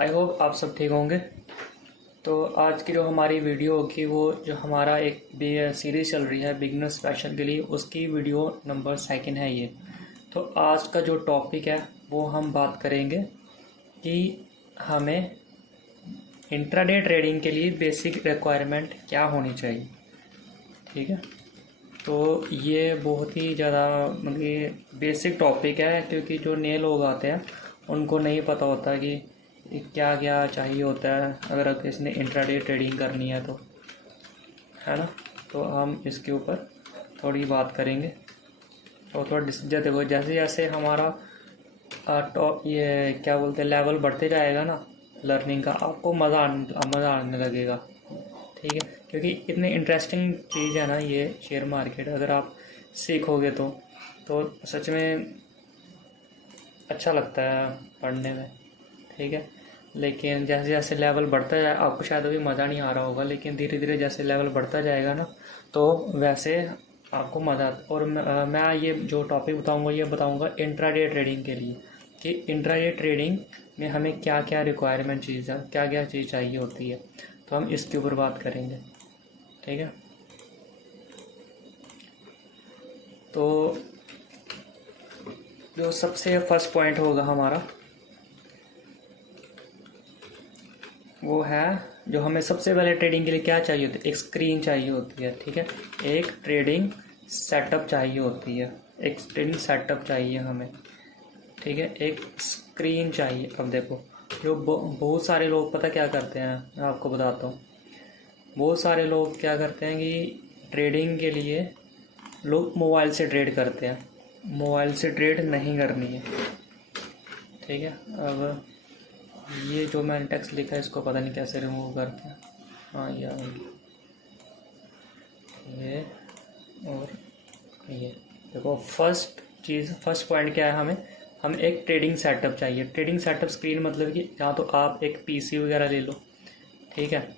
I hope आप सब ठीक होंगे। तो आज की जो हमारी वीडियो होगी वो जो हमारा एक सीरीज़ चल रही है बिगनर स्पेशल के लिए, उसकी वीडियो नंबर 2 है ये। तो आज का जो टॉपिक है वो हम बात करेंगे कि हमें इंट्राडे ट्रेडिंग के लिए बेसिक रिक्वायरमेंट क्या होनी चाहिए। ठीक है, तो ये बहुत ही ज़्यादा मतलब बेसिक टॉपिक है, क्योंकि जो नए लोग आते हैं उनको नहीं पता होता कि क्या क्या चाहिए होता है अगर किसी ने इंट्राडे ट्रेडिंग करनी है तो, है ना। तो हम इसके ऊपर थोड़ी बात करेंगे और थोड़ा देखो जैसे जैसे हमारा टॉप ये क्या बोलते हैं लेवल बढ़ते जाएगा ना लर्निंग का, आपको मज़ा आने लगेगा। ठीक है, क्योंकि इतनी इंटरेस्टिंग चीज़ है ना ये शेयर मार्केट। अगर आप सीखोगे तो सच में अच्छा लगता है पढ़ने में। ठीक है, लेकिन जैसे जैसे लेवल बढ़ता जाए, आपको शायद अभी मज़ा नहीं आ रहा होगा, लेकिन धीरे धीरे जैसे लेवल बढ़ता जाएगा ना तो वैसे आपको मज़ा आता। और मैं ये जो टॉपिक बताऊंगा ये बताऊंगा इंट्राडे ट्रेडिंग के लिए, कि इंट्राडे ट्रेडिंग में हमें क्या क्या रिक्वायरमेंट चीज़ है, क्या क्या चीज़ चाहिए होती है। तो हम इसके ऊपर बात करेंगे। ठीक है, तो जो सबसे फर्स्ट पॉइंट होगा हमारा वो है, जो हमें सबसे पहले ट्रेडिंग के लिए क्या चाहिए होती है, एक स्क्रीन चाहिए होती है। ठीक है, एक ट्रेडिंग सेटअप चाहिए होती है, एक ट्रेडिंग सेटअप चाहिए हमें। ठीक है, एक स्क्रीन चाहिए। अब देखो जो बहुत सारे लोग पता क्या करते हैं, मैं आपको बताता हूँ। बहुत सारे लोग क्या करते हैं कि ट्रेडिंग के लिए लोग मोबाइल से ट्रेड करते हैं। मोबाइल से ट्रेड नहीं करनी है। ठीक है, अब ये जो मैंने टेक्स्ट लिखा है इसको पता नहीं कैसे रिमूव करते हैं। हाँ ये और ये देखो, फर्स्ट पॉइंट क्या है, हमें एक ट्रेडिंग सेटअप चाहिए। ट्रेडिंग सेटअप स्क्रीन मतलब कि या तो आप एक पीसी वगैरह ले लो। ठीक है,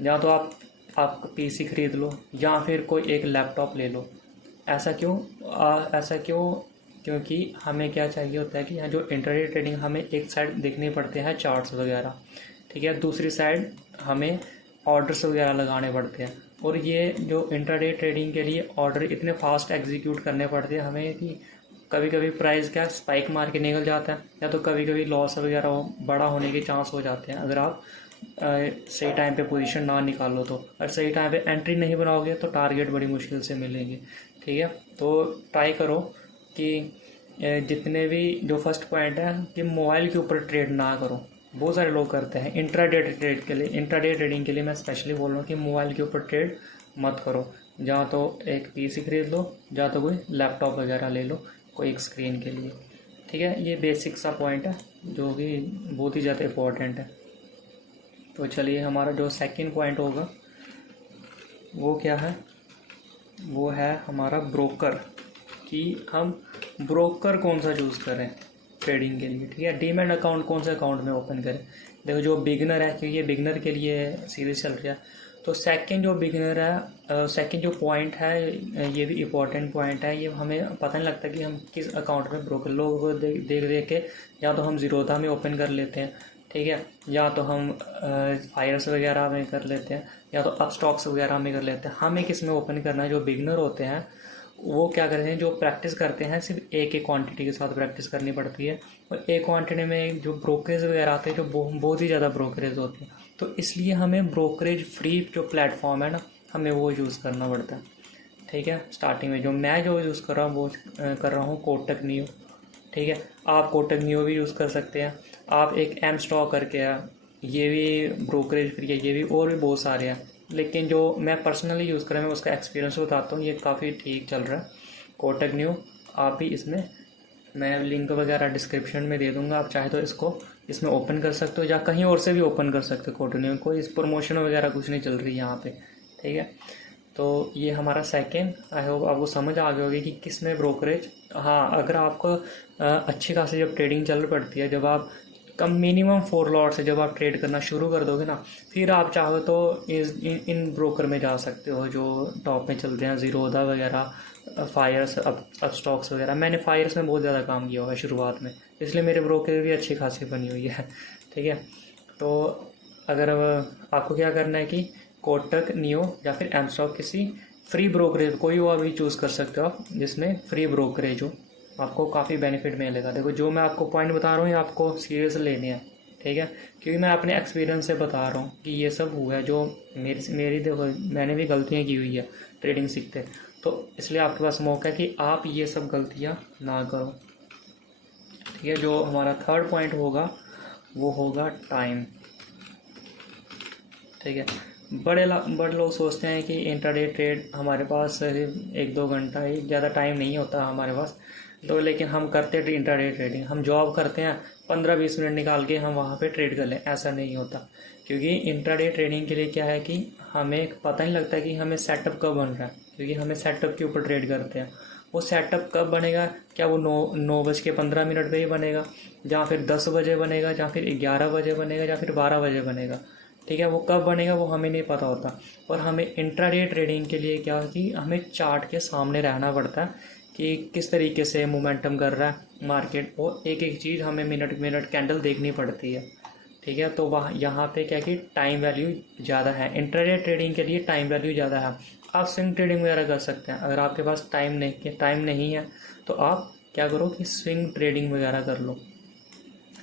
या तो आप पीसी खरीद लो या फिर कोई एक लैपटॉप ले लो। ऐसा क्यों क्योंकि हमें क्या चाहिए होता है कि यहाँ जो इंट्राडे ट्रेडिंग हमें एक साइड देखने पड़ते हैं चार्ट्स वगैरह। ठीक है, दूसरी साइड हमें ऑर्डर्स वगैरह लगाने पड़ते हैं। और ये जो इंट्राडे ट्रेडिंग के लिए ऑर्डर इतने फास्ट एग्जीक्यूट करने पड़ते हैं हमें कि कभी कभी प्राइस क्या स्पाइक मार के निकल जाता है, या तो कभी कभी लॉस वगैरह बड़ा होने के चांस हो जाते हैं अगर आप सही टाइम पे पोजीशन ना निकालो तो। और सही टाइम पे एंट्री नहीं बनाओगे तो टारगेट बड़ी मुश्किल से मिलेंगे। ठीक है, तो ट्राई करो कि जितने भी जो फर्स्ट पॉइंट है कि मोबाइल के ऊपर ट्रेड ना करो। बहुत सारे लोग करते हैं इंट्राडे ट्रेड के लिए, इंट्राडे ट्रेडिंग के लिए मैं स्पेशली बोल रहा हूँ कि मोबाइल के ऊपर ट्रेड मत करो। या तो एक पीसी खरीद लो या तो कोई लैपटॉप वगैरह ले लो कोई एक स्क्रीन के लिए। ठीक है, ये बेसिक सा पॉइंट है जो कि बहुत ही ज़्यादा इम्पोर्टेंट है। तो चलिए, हमारा जो सेकंड पॉइंट होगा वो क्या है, वो है हमारा ब्रोकर, कि हम ब्रोकर कौन सा चूज़ करें ट्रेडिंग के लिए। ठीक है, डीमैट अकाउंट कौन से अकाउंट में ओपन करें। देखो जो बिगनर है, क्योंकि ये बिगनर के लिए सीरीज चल रही है, तो सेकंड जो बिगनर है, सेकंड जो पॉइंट है ये भी इम्पोर्टेंट पॉइंट है। ये हमें पता नहीं लगता कि हम किस अकाउंट में ब्रोकर लोग देख के या तो हम ज़ीरोधा में ओपन कर लेते हैं। ठीक है, या तो हम फायर्स वगैरह में कर लेते हैं, या तो अपस्टॉक्स वगैरह में कर लेते हैं। हमें किस में ओपन करना है। जो बिगनर होते हैं वो क्या करते हैं, जो प्रैक्टिस करते हैं सिर्फ एक क्वांटिटी के साथ प्रैक्टिस करनी पड़ती है। और एक क्वांटिटी में जो ब्रोकरेज वगैरह आते हैं जो बहुत ही ज़्यादा ब्रोकरेज होते हैं, तो इसलिए हमें ब्रोकरेज फ्री जो प्लेटफॉर्म है ना हमें वो यूज़ करना पड़ता है। ठीक है, स्टार्टिंग में जो यूज़ कर रहा हूँ वो कर रहा हूँ कोटक नियो। ठीक है, आप कोटक नियो भी यूज़ कर सकते हैं। आप एक एम स्टॉक करके है, ये भी ब्रोकरेज फ्री है, ये भी और भी बहुत सारे हैं। लेकिन जो मैं पर्सनली यूज़ कर रहा हूँ मैं उसका एक्सपीरियंस बताता हूँ, ये काफ़ी ठीक चल रहा है कोटक न्यू। आप भी इसमें मैं लिंक वगैरह डिस्क्रिप्शन में दे दूँगा, आप चाहे तो इसमें ओपन कर सकते हो या कहीं और से भी ओपन कर सकते हो कोटक न्यू। कोई इस प्रमोशन वगैरह कुछ नहीं चल रही यहाँ पे। ठीक है, तो ये हमारा सेकेंड, आई होप आपको समझ आ गई होगी कि किस में ब्रोकरेज। हाँ, अगर आपको अच्छी खासी जब ट्रेडिंग चल पड़ती है, जब आप कम मिनिमम 4 लॉट से जब आप ट्रेड करना शुरू कर दोगे ना, फिर आप चाहो तो इन ब्रोकर में जा सकते हो जो टॉप में चलते हैं, ज़ीरोधा वगैरह, फायर्स, अब स्टॉक्स वगैरह। मैंने फायर्स में बहुत ज़्यादा काम किया हुआ है शुरुआत में, इसलिए मेरे ब्रोकर भी अच्छी खासी बनी हुई है। ठीक है। तो अगर आपको क्या करना है कि कोटक, नियो या फिर एम स्टॉक, किसी फ्री ब्रोकरेज कोई वो अभी चूज़ कर सकते हो आप जिसमें फ्री ब्रोकरेज हो, आपको काफ़ी बेनिफिट मिलेगा। देखो जो मैं आपको पॉइंट बता रहा हूँ ये आपको सीरियस लेने हैं, ठीक है, क्योंकि मैं अपने एक्सपीरियंस से बता रहा हूँ कि ये सब हुआ है जो मेरी देखो मैंने भी गलतियाँ की हुई है ट्रेडिंग सीखते, तो इसलिए आपके पास मौका है कि आप ये सब गलतियाँ ना करो, ठीक है। जो हमारा थर्ड पॉइंट होगा वो होगा टाइम, ठीक है। बड़े लोग सोचते हैं कि इंट्राडे ट्रेड हमारे पास सिर्फ 1-2 घंटा ही, ज़्यादा टाइम नहीं होता हमारे पास, तो लेकिन हम करते हैं इंट्राडे ट्रेडिंग, हम जॉब करते हैं 15-20 मिनट निकाल के हम वहाँ पे ट्रेड कर लें, ऐसा नहीं होता। क्योंकि इंट्राडे ट्रेडिंग के लिए क्या है कि हमें पता नहीं लगता कि हमें सेटअप कब बन रहा है, क्योंकि हमें सेटअप के ऊपर ट्रेड करते हैं। वो सेटअप कब बनेगा, क्या वो 9:15 पे ही बनेगा, या फिर 10 बजे बनेगा, या फिर 11 बजे बनेगा, या फिर 12 बजे बनेगा, ठीक है। वो कब बनेगा वो हमें नहीं पता होता। और हमें इंट्राडे ट्रेडिंग के लिए क्या कि हमें चार्ट के सामने रहना पड़ता है कि किस तरीके से मोमेंटम कर रहा है मार्केट, वो एक एक चीज़ हमें मिनट कैंडल देखनी पड़ती है, ठीक है। तो वहाँ यहाँ पे क्या कि टाइम वैल्यू ज़्यादा है, इंट्राडे ट्रेडिंग के लिए टाइम वैल्यू ज़्यादा है। आप स्विंग ट्रेडिंग वगैरह कर सकते हैं, अगर आपके पास टाइम नहीं है तो आप क्या करो कि स्विंग ट्रेडिंग वगैरह कर लो।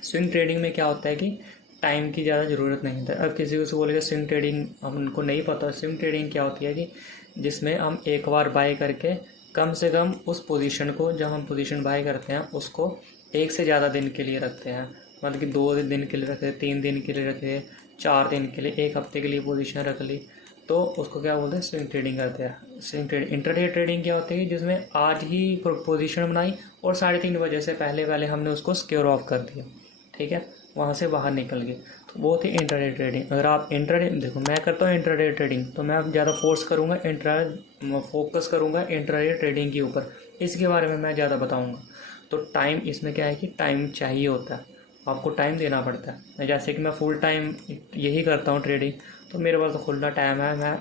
स्विंग ट्रेडिंग में क्या होता है कि टाइम की ज़्यादा ज़रूरत नहीं होता। अब किसी को से बोलेगा स्विंग ट्रेडिंग, हम उनको नहीं पता स्विंग ट्रेडिंग क्या होती है, कि जिसमें हम एक बार बाय करके कम से कम उस पोजीशन को, जब हम पोजीशन बाय करते हैं उसको एक से ज़्यादा दिन के लिए रखते हैं, मतलब कि 2 दिन के लिए रखे, 3 दिन के लिए रखे, 4 दिन के लिए, 1 हफ्ते के लिए पोजीशन रख ली, तो उसको क्या बोलते हैं स्विंग ट्रेडिंग करते हैं। स्विंग ट्रेडिंग इंट्राडे ट्रेडिंग क्या होती है, जिसमें आज ही पोजीशन बनाई और 3:30 बजे से पहले हमने उसको सिक्योर ऑफ कर दिया, ठीक है, वहाँ से बाहर निकल गए, तो वो थी इंट्राडे ट्रेडिंग। अगर आप इंट्राडे, देखो मैं करता हूँ इंट्राडे ट्रेडिंग, तो मैं अब ज़्यादा फोकस करूँगा इंट्राडे ट्रेडिंग के ऊपर, इसके बारे में मैं ज़्यादा बताऊँगा। तो टाइम इसमें क्या है कि टाइम चाहिए होता है, आपको टाइम देना पड़ता है। जैसे कि मैं फुल टाइम यही करता हूँ ट्रेडिंग, तो मेरे पास तो खुला टाइम है,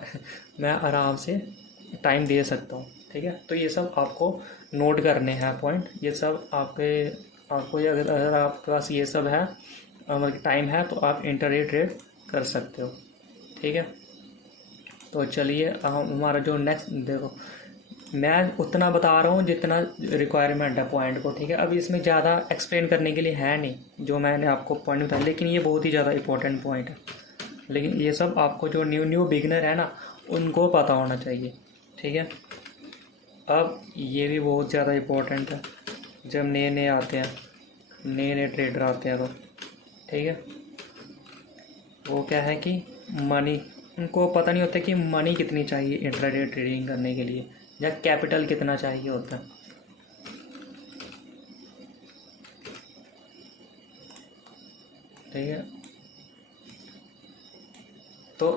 मैं आराम से टाइम दे सकता हूँ, ठीक है। तो ये सब आपको नोट करने हैं पॉइंट, ये सब आपको अगर आपके पास ये सब है, मतलब टाइम है, तो आप इंट्राडे ट्रेड कर सकते हो, ठीक है। तो चलिए हमारा जो नेक्स्ट, देखो मैं उतना बता रहा हूँ जितना रिक्वायरमेंट है पॉइंट को, ठीक है। अब इसमें ज़्यादा एक्सप्लेन करने के लिए है नहीं जो मैंने आपको पॉइंट बताया, लेकिन ये बहुत ही ज़्यादा इंपॉर्टेंट पॉइंट है, लेकिन ये सब आपको जो न्यू बिगनर है ना उनको पता होना चाहिए, ठीक है। अब ये भी बहुत ज़्यादा इम्पोर्टेंट है, जब नए आते हैं, नए ट्रेडर आते हैं, तो ठीक है, वो क्या है कि मनी, उनको पता नहीं होता कि मनी कितनी चाहिए इंट्राडे ट्रेडिंग करने के लिए, या कैपिटल कितना चाहिए होता है, ठीक है। तो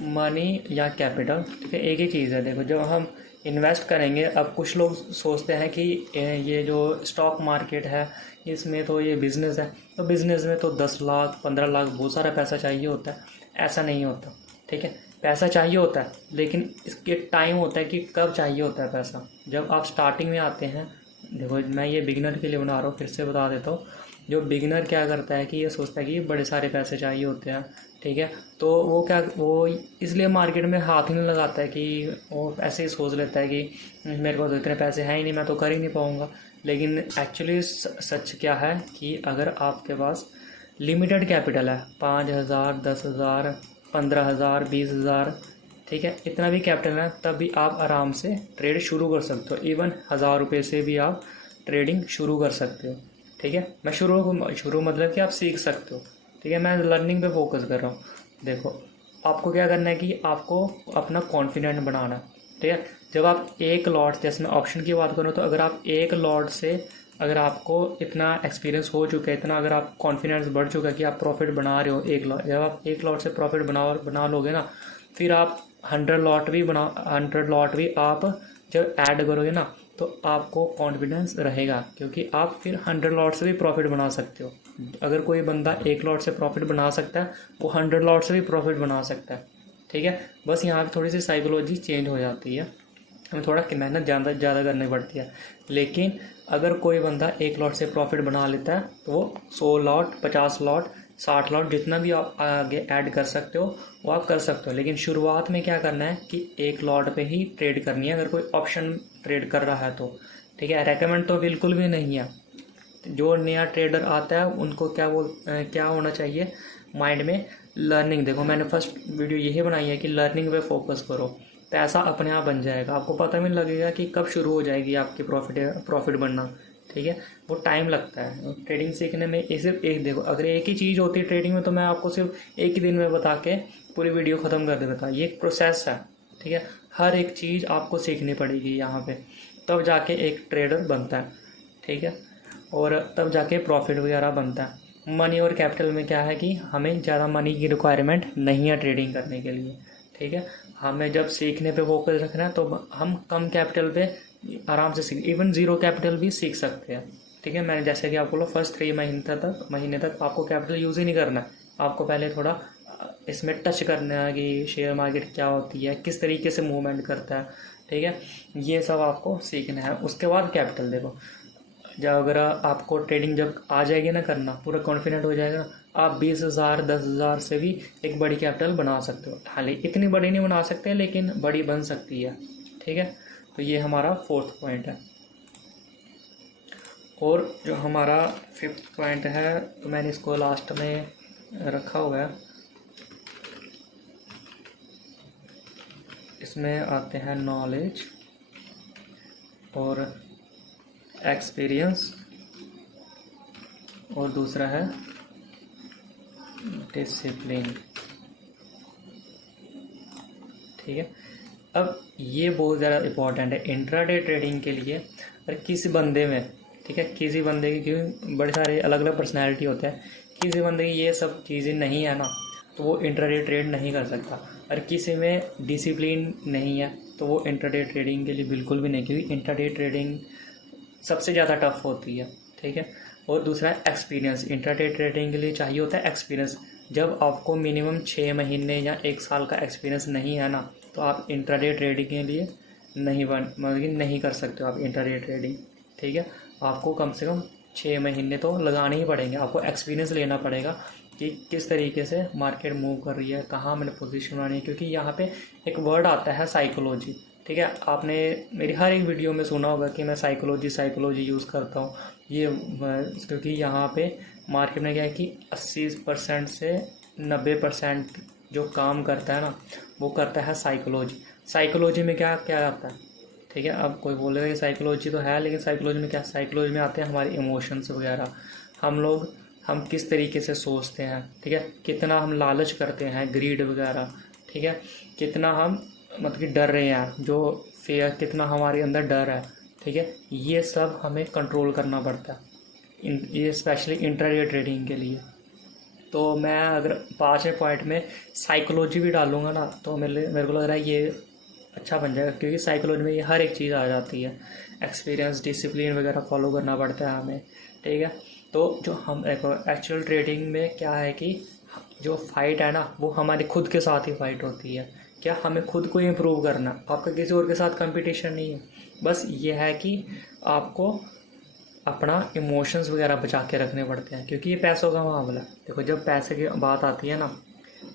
मनी या कैपिटल, ठीक है, एक ही चीज़ है। देखो जब हम इन्वेस्ट करेंगे, अब कुछ लोग सोचते हैं कि ये जो स्टॉक मार्केट है इसमें तो ये बिज़नेस है, तो बिज़नेस में तो 10 लाख 15 लाख बहुत सारा पैसा चाहिए होता है, ऐसा नहीं होता, ठीक है। पैसा चाहिए होता है, लेकिन इसके टाइम होता है कि कब चाहिए होता है पैसा। जब आप स्टार्टिंग में आते हैं, देखो मैं ये बिगिनर के लिए बना रहा हूँ, फिर से बता देता हूँ। जो बिगिनर क्या करता है कि ये सोचता है कि बड़े सारे पैसे चाहिए होते हैं, ठीक है, तो वो इसलिए मार्केट में हाथ ही नहीं लगाता है, कि वो ऐसे ही सोच लेता है कि मेरे पास तो इतने पैसे हैं ही नहीं, मैं तो कर ही नहीं पाऊँगा। लेकिन एक्चुअली सच क्या है कि अगर आपके पास लिमिटेड कैपिटल है, 5,000, 10,000, 15,000, 20,000, ठीक है, इतना भी कैपिटल है, तब भी आप आराम से ट्रेड शुरू कर सकते हो। इवन 1,000 रुपये से भी आप ट्रेडिंग शुरू कर सकते हो, ठीक है। मैं शुरू मतलब कि आप सीख सकते हो, ठीक है, मैं लर्निंग पे फोकस कर रहा हूँ। देखो आपको क्या करना है कि आपको अपना कॉन्फिडेंट बनाना, ठीक है। जब आप एक लॉट, जैसे मैं ऑप्शन की बात करूँ, तो अगर आप एक लॉट से, अगर आपको इतना एक्सपीरियंस हो चुका है, इतना अगर आप कॉन्फिडेंस बढ़ चुका है कि आप प्रॉफिट बना रहे हो एक लॉट, जब आप एक लॉट से प्रॉफिट बना लोगे ना, फिर आप 100 लॉट भी आप जब ऐड करोगे ना, तो आपको कॉन्फिडेंस रहेगा, क्योंकि आप फिर 100 लॉट से भी प्रॉफिट बना सकते हो। अगर कोई बंदा एक लॉट से प्रॉफिट बना सकता है, वो 100 लॉट से भी प्रॉफिट बना सकता है, ठीक है। बस यहाँ पे थोड़ी सी साइकोलॉजी चेंज हो जाती है, हमें थोड़ा मेहनत ज़्यादा करनी पड़ती है। लेकिन अगर कोई बंदा एक लॉट से प्रॉफिट बना लेता है, तो वो 100 लॉट, 50 लॉट 60 लॉट जितना भी आप आगे ऐड कर सकते हो वो आप कर सकते हो, लेकिन शुरुआत में क्या करना है कि एक लॉट पे ही ट्रेड करनी है अगर कोई ऑप्शन ट्रेड कर रहा है तो। ठीक है, रेकमेंड तो बिल्कुल भी नहीं है। जो नया ट्रेडर आता है उनको क्या होना चाहिए माइंड में, लर्निंग। देखो मैंने फर्स्ट वीडियो यही बनाई है कि लर्निंग पे फोकस करो, पैसा अपने आप बन जाएगा। आपको पता भी नहीं लगेगा कि कब शुरू हो जाएगी आपकी प्रॉफिट बनना। ठीक है, वो टाइम लगता है ट्रेडिंग सीखने में। सिर्फ एक देखो, अगर एक ही चीज़ होती है ट्रेडिंग में तो मैं आपको सिर्फ एक ही दिन में बता के पूरी वीडियो ख़त्म कर देता। ये एक प्रोसेस है। ठीक है, हर एक चीज़ आपको सीखनी पड़ेगी यहाँ पे, तब जाके एक ट्रेडर बनता है। ठीक है, और तब जाके प्रॉफिट वगैरह बनता है। मनी और कैपिटल में क्या है कि हमें ज़्यादा मनी की रिक्वायरमेंट नहीं है ट्रेडिंग करने के लिए। ठीक है, हमें जब सीखने पे फोकस रखना है तो हम कम कैपिटल पे आराम से सीख, इवन ज़ीरो कैपिटल भी सीख सकते हैं। ठीक है, मैंने जैसे कि आपको बोला फर्स्ट 3 महीने तक आपको कैपिटल यूज़ ही नहीं करना है। आपको पहले थोड़ा इसमें टच करना है कि शेयर मार्केट क्या होती है, किस तरीके से मूवमेंट करता है। ठीक है, ये सब आपको सीखना है। उसके बाद कैपिटल देखो, जब अगर आपको ट्रेडिंग जब आ जाएगी ना करना, पूरा कॉन्फिडेंट हो जाएगा, आप 20,000 10,000 से भी एक बड़ी कैपिटल बना सकते हो। हालांकि इतनी बड़ी नहीं बना सकते लेकिन बड़ी बन सकती है। ठीक है, तो ये हमारा 4th पॉइंट है। और जो हमारा 5th पॉइंट है तो मैंने इसको लास्ट में रखा हुआ है। इसमें आते हैं नॉलेज और एक्सपीरियंस, और दूसरा है डिसिप्लिन। ठीक है, अब ये बहुत ज़्यादा इम्पोर्टेंट है इंट्राडे ट्रेडिंग के लिए। अगर किसी बंदे में, ठीक है, किसी बंदे की, क्योंकि बड़े सारे अलग अलग पर्सनैलिटी होते हैं, किसी बंदे की ये सब चीज़ें नहीं है ना तो वो इंट्राडे ट्रेड नहीं कर सकता। और किसी में डिसिप्लिन नहीं है तो वो इंट्राडे ट्रेडिंग के लिए बिल्कुल भी नहीं, क्योंकि इंट्राडे ट्रेडिंग सबसे ज़्यादा टफ होती है। ठीक है, और दूसरा एक्सपीरियंस। इंट्राडे ट्रेडिंग के लिए चाहिए होता है एक्सपीरियंस। जब आपको मिनिमम 6 महीने या 1 साल का एक्सपीरियंस नहीं है ना तो आप इंट्राडे ट्रेडिंग के लिए मतलब नहीं कर सकते हो आप इंट्राडे ट्रेडिंग। ठीक है, आपको कम से कम 6 महीने तो लगाने ही पड़ेंगे। आपको एक्सपीरियंस लेना पड़ेगा कि किस तरीके से मार्केट मूव कर रही है, कहाँ मैंने पोजीशन बनानी है। क्योंकि यहाँ पे एक वर्ड आता है साइकोलॉजी। ठीक है, आपने मेरी हर एक वीडियो में सुना होगा कि मैं साइकोलॉजी यूज़ करता हूँ। ये क्योंकि यहाँ पे मार्केट में क्या है कि 80% से 90% जो काम करता है ना वो करता है साइकोलॉजी में क्या क्या आता है। ठीक है, अब कोई बोलेगा कि साइकोलॉजी तो है, लेकिन साइकोलॉजी में क्या, साइकोलॉजी में आते हैं हमारे इमोशंस वगैरह, हम किस तरीके से सोचते हैं। ठीक है, कितना हम लालच करते हैं, ग्रीड वगैरह। ठीक है, कितना हम मतलब कि डर रहे हैं, जो फेयर, कितना हमारे अंदर डर है। ठीक है, ये सब हमें कंट्रोल करना पड़ता है ये स्पेशली इंट्राडे ट्रेडिंग के लिए। तो मैं अगर 5वें पॉइंट में साइकोलॉजी भी डालूंगा ना तो मेरे को लग रहा है ये अच्छा बन जाएगा, क्योंकि साइकोलॉजी में ये हर एक चीज़ आ जाती है। एक्सपीरियंस, डिसिप्लिन वगैरह फॉलो करना पड़ता है हमें। ठीक है, तो जो हम एक्चुअल ट्रेडिंग में क्या है कि जो फाइट है ना वो हमारे खुद के साथ ही फाइट होती है। क्या, हमें खुद को इम्प्रूव करना, आपका किसी और के साथ कंपटीशन नहीं है। बस ये है कि आपको अपना इमोशंस वगैरह बचा के रखने पड़ते हैं, क्योंकि ये पैसों का मामला है। देखो जब पैसे की बात आती है ना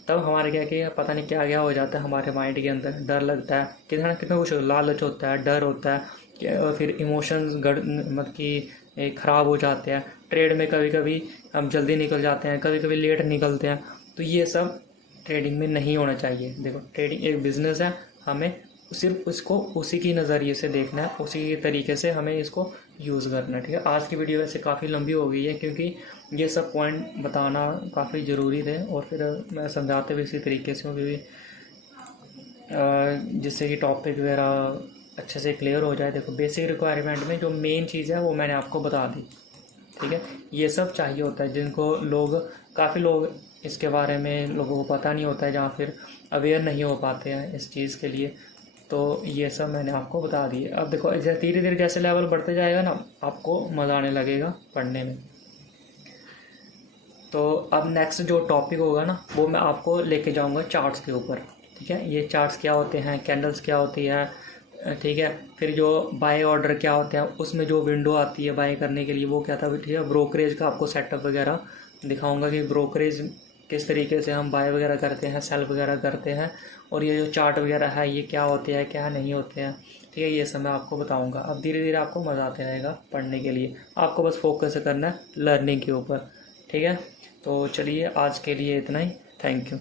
तब हमारे क्या कि पता नहीं क्या क्या हो जाता है हमारे माइंड के अंदर। डर लगता है, कितना ना कितना कुछ लालच होता है, डर होता है, और फिर इमोशंस मतलब कि ख़राब हो जाते हैं। ट्रेड में कभी कभी हम जल्दी निकल जाते हैं, कभी कभी लेट निकलते हैं। तो ये सब ट्रेडिंग में नहीं होना चाहिए। देखो ट्रेडिंग एक बिज़नेस है, हमें सिर्फ उसको उसी की नज़रिए से देखना है, उसी तरीके से हमें इसको यूज़ करना है। ठीक है, आज की वीडियो वैसे काफ़ी लंबी हो गई है क्योंकि ये सब पॉइंट बताना काफ़ी ज़रूरी थे, और फिर मैं समझाते हुए इसी तरीके से हूँ क्योंकि जिससे कि टॉपिक वगैरह अच्छे से क्लियर हो जाए। देखो बेसिक रिक्वायरमेंट में जो मेन चीज़ है वो मैंने आपको बता दी। ठीक है, ये सब चाहिए होता है जिनको काफ़ी लोग इसके बारे में लोगों को पता नहीं होता है, जहाँ फिर अवेयर नहीं हो पाते हैं इस चीज़ के लिए। तो ये सब मैंने आपको बता दिए। अब देखो धीरे धीरे जैसे लेवल बढ़ते जाएगा ना आपको मज़ा आने लगेगा पढ़ने में। तो अब नेक्स्ट जो टॉपिक होगा ना वो मैं आपको लेके जाऊंगा चार्ट्स के ऊपर। ठीक है, ये चार्ट्स क्या होते हैं, कैंडल्स क्या होती है, ठीक है, फिर जो बाय ऑर्डर क्या होते हैं, उसमें जो विंडो आती है बाय करने के लिए वो क्या था। ठीक है, ब्रोकरेज का आपको सेटअप वगैरह दिखाऊंगा कि ब्रोकरेज किस तरीके से हम बाय वगैरह करते हैं, सेल वगैरह करते हैं, और ये जो चार्ट वगैरह है ये क्या होते हैं क्या नहीं होते हैं। ठीक है, ये सब मैं आपको बताऊंगा। अब धीरे धीरे आपको मज़ा आते रहेगा पढ़ने के लिए, आपको बस फोकस करना है लर्निंग के ऊपर। ठीक है, तो चलिए आज के लिए इतना ही। Thank you.